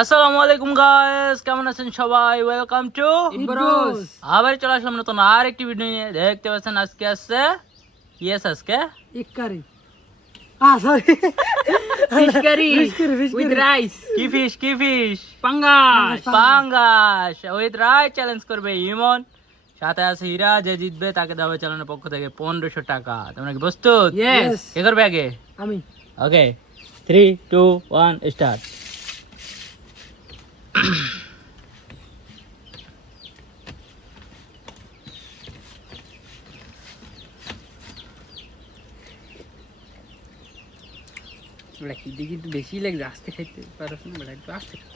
আসসালামু আলাইকুম গাইস, কেমন আছেন সবাই? ওয়েলকাম টু ইব্রোস আবার চলে আসলাম নতুন আর একটি ভিডিও নিয়ে। দেখতে পাচ্ছেন আজকে আসছে আজকে ইকারি sorry Fish curry fish with curry. rice. কি ফিশ Pangas. পাঙ্গাস উইথ রাই চ্যালেঞ্জ করবে ইমন, সাথে আছে হীরা। যে জিতবে তাকে দেওয়া হবে চ্যানেলের পক্ষ থেকে 1500 টাকা। তোমরা কি প্রস্তুত? Yes. কে করবে আগে? আমি ওকে, 3 2 1 স্টার্ট। বড়া খিদে কিন্তু বেশি লাগছে, আস্তে খাইতে পারছ না বড়া, একটু আস্তে খা।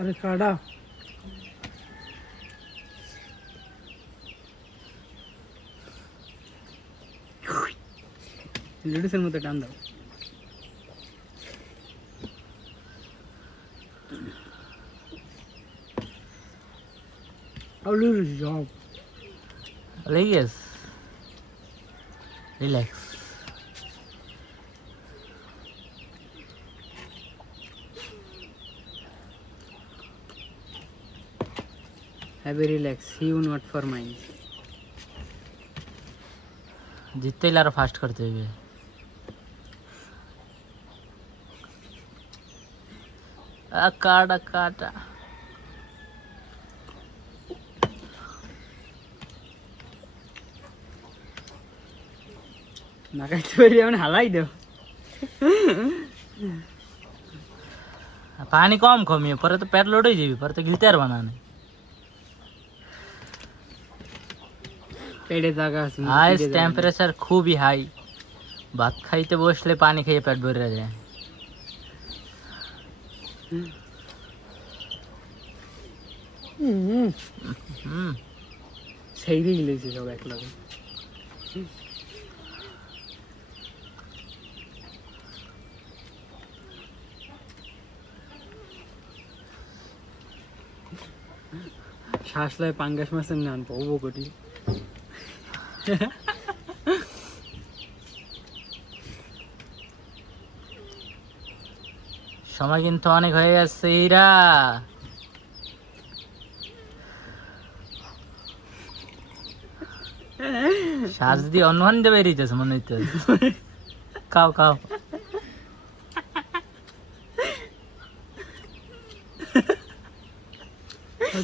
আরে কাডা লুডুসের মতো টান দাও। আউলু job Yes. Relax. Have a relax, you not for mine. জিততে হলে আরো ফাস্ট করতে হবে। কাটা কাটা না খাইতে পারি এমন হালাই দাও। পানি কম কমিয়ে পরে তো পেট লোড হয়ে যাবি, পরে তো গিলতে পারবা না। পেটে জায়গা আছে না, আইস খিদে জায়গা নেই। টেম্পারেচার খুবই হাই, ভাত খাইতে বসলে পানি খেয়ে পেট ভরে যায়। হুম সেই দিয়ে গিলেছে সব এক লগে। শ্বাস লয় পাঙ্গাস মাছের নান পাবো কোটি। সময় কিন্তু অনেক হয়ে গেছে হীরা। শ্বাস দিয়ে অনুমান দিয়ে বেরিয়েছে মনে হইতে। খাও খাও।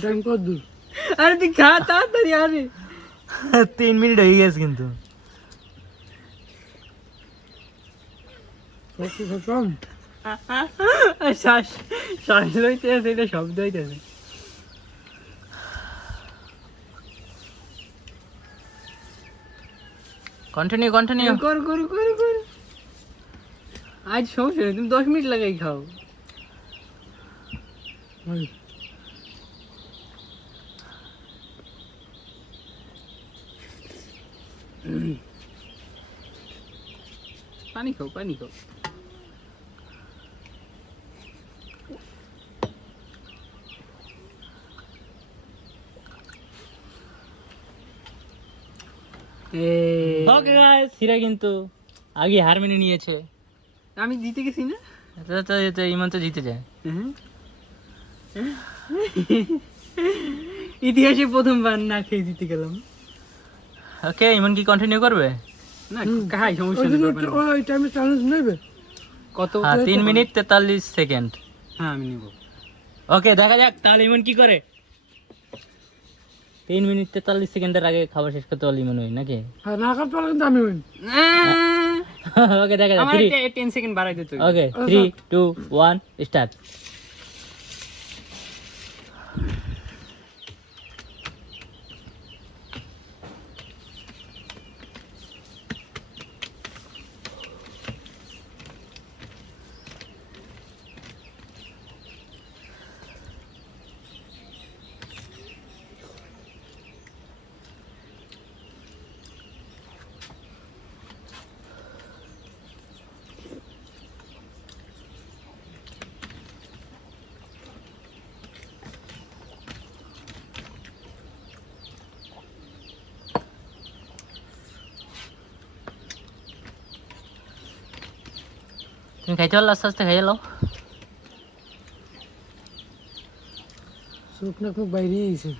টাইম কত দূর আরে তুই খা তাড়াতাড়ি। আরে 3 মিনিট হয়ে গেছে কিন্তু। কম শ্বাস শ্বাস লইতে আছে, এটা শব্দ হইতেছে। Continue continue. কর কর কর কর। আজ সমস্যা নেই, তুমি 10 মিনিট লাগাই খাও। পানি খাও পানি খাও। ওকে গাইস, হীরা কিন্তু আগে হার মেনে নিয়েছে। আমি জিতে গেছি না? ইমন তো জিতে যায়। ইতিহাসে প্রথমবার না খেয়ে জিতে গেলাম। ওকে, ইমন কি কন্টিনিউ করবে? না খাই, সমস্যা নেই, ব্যাপার না। ওই টাইমে চ্যালেঞ্জ নেবে কত? হ্যাঁ, 3 মিনিট 43 সেকেন্ড। হ্যাঁ আমি নিব। ওকে, দেখা যাক তাহলে ইমন কি করে। 3 মিনিট 43 সেকেন্ডের আগে খাবার শেষ করতে পারলে ইমন হয় নাকি? হ্যাঁ না করতে পারলে কিন্তু আমি উইন ওকে, দেখা যাক। আমার 3 10 সেকেন্ড বাড়াই দিতে হবে। ওকে 3 2 1 স্টার্ট। তুমি খাইতে পারলে আস্তে আস্তে খাইয়ে নাও। চোখ নাক মুখ বাইরে গেছে।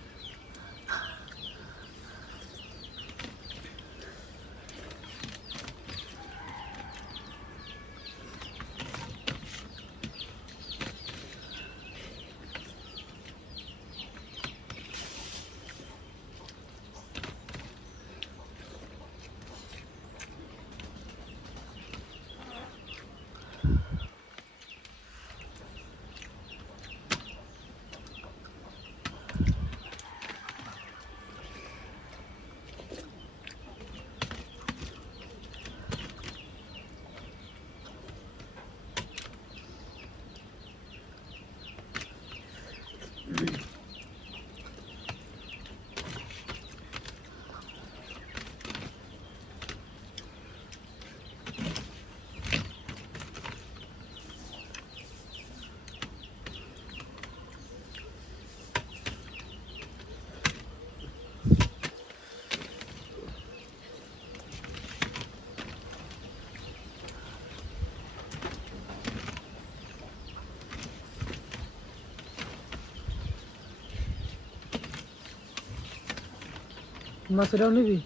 মাছটাও নিবি?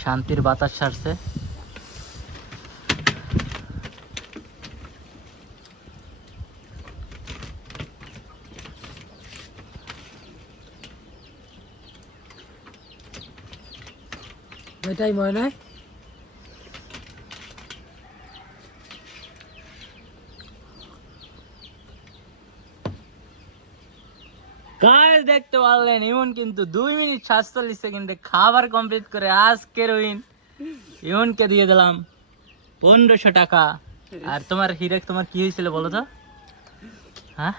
শান্তির বাতাস ছাড়ছে। এটাই মনে নাই। গাইস দেখতে পারলেন ইমন কিন্তু 2 মিনিট 47 সেকেন্ডে খাবার কমপ্লিট করে আজকের উইন ইমনকে দিয়ে দিলাম 1500 টাকা। আর তোমার হিরেক তোমার কি হয়েছিল বলো তো? হ্যাঁ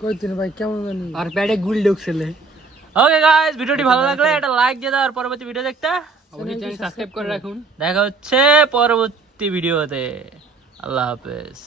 কইতেন ভাই কেমন জানি। আর প্যাডে গুল ঢুকছিলে। ওকে গাইস, ভিডিওটি ভালো লাগলে একটা লাইক দিয়ে দাও আর পরবর্তী ভিডিও দেখতে অবশ্যই চ্যানেল সাবস্ক্রাইব করে রাখুন। দেখা হচ্ছে পরবর্তী ভিডিওতে। আল্লাহ হাফেজ।